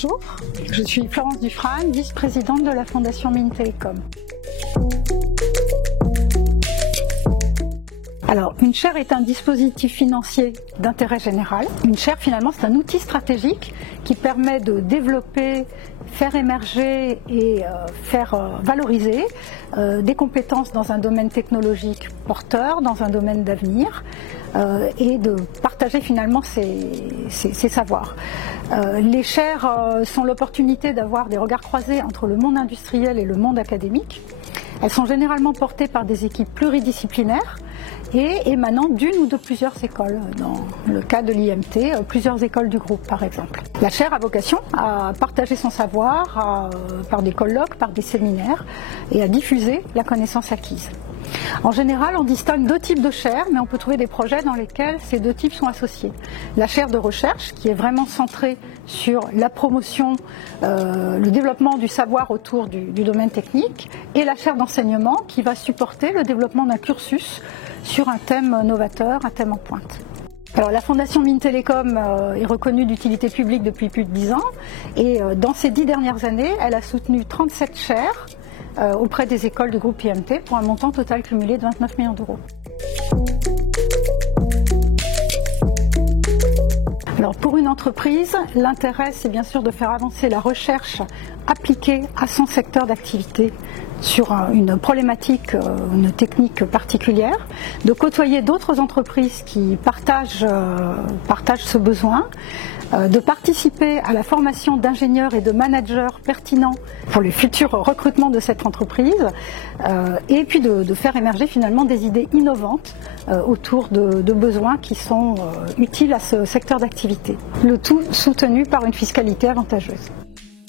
Bonjour, je suis Florence Dufrane, vice-présidente de la Fondation Mines Télécom. Alors, une chaire est un dispositif financier d'intérêt général. Une chaire, finalement, c'est un outil stratégique qui permet de développer, faire émerger et faire valoriser des compétences dans un domaine technologique porteur, dans un domaine d'avenir, et de partager finalement ses savoirs. Les chaires sont l'opportunité d'avoir des regards croisés entre le monde industriel et le monde académique. Elles sont généralement portées par des équipes pluridisciplinaires et émanant d'une ou de plusieurs écoles. Dans le cas de l'IMT, plusieurs écoles du groupe par exemple. La chaire a vocation à partager son savoir par des colloques, par des séminaires et à diffuser la connaissance acquise. En général, on distingue deux types de chaires, mais on peut trouver des projets dans lesquels ces deux types sont associés. La chaire de recherche, qui est vraiment centrée sur la promotion, le développement du savoir autour du domaine technique, et la chaire d'enseignement, qui va supporter le développement d'un cursus sur un thème novateur, un thème en pointe. Alors, la Fondation Mines Télécom est reconnue d'utilité publique depuis plus de 10 ans, et dans ces 10 dernières années, elle a soutenu 37 chaires auprès des écoles du groupe IMT pour un montant total cumulé de 29 millions d'euros. Alors pour une entreprise, l'intérêt c'est bien sûr de faire avancer la recherche appliquée à son secteur d'activité sur une problématique, une technique particulière, de côtoyer d'autres entreprises qui partagent ce besoin, de participer à la formation d'ingénieurs et de managers pertinents pour les futurs recrutements de cette entreprise, et puis de faire émerger finalement des idées innovantes autour de besoins qui sont utiles à ce secteur d'activité. Le tout soutenu par une fiscalité avantageuse.